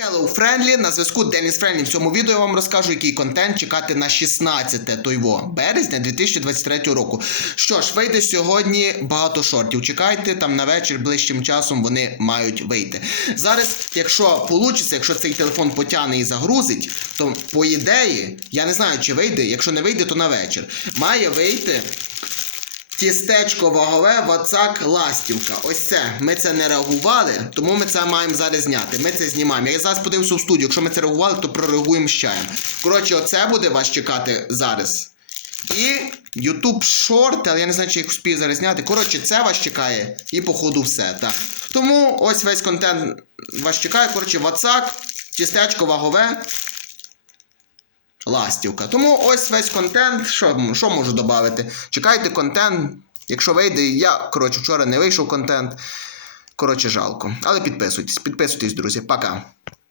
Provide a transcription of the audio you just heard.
Hello Friendly, на зв'язку Деніс Френлі. В цьому відео я вам розкажу, який контент чекати на 16 тойво березня 2023 року. Що ж, вийде сьогодні багато шортів. Чекайте, там на вечір ближчим часом вони мають вийти. Зараз, якщо вийде, якщо цей телефон потягне і загрузить, то по ідеї, я не знаю, чи вийде. Якщо не вийде, то на вечір. Має вийти Тістечко вагове, вацак, ластівка. Ось це. Ми це не реагували, тому ми це маємо зараз зняти. Ми це знімаємо. Я зараз подивився в студію. Якщо ми це реагували, то прореагуємо з. Коротше, оце буде вас чекати зараз. І YouTube Short, але я не знаю, чи їх успію зараз зняти. Коротше, це вас чекає і по ходу все. Так. Тому ось весь контент вас чекає. Коротше, вацак, тістечко вагове. Ластівка. Тому ось весь контент. Що, що можу додати? Чекайте контент. Якщо вийде, я, коротше, вчора не вийшов контент. Коротше, жалко. Але підписуйтесь, підписуйтесь, друзі. Пока.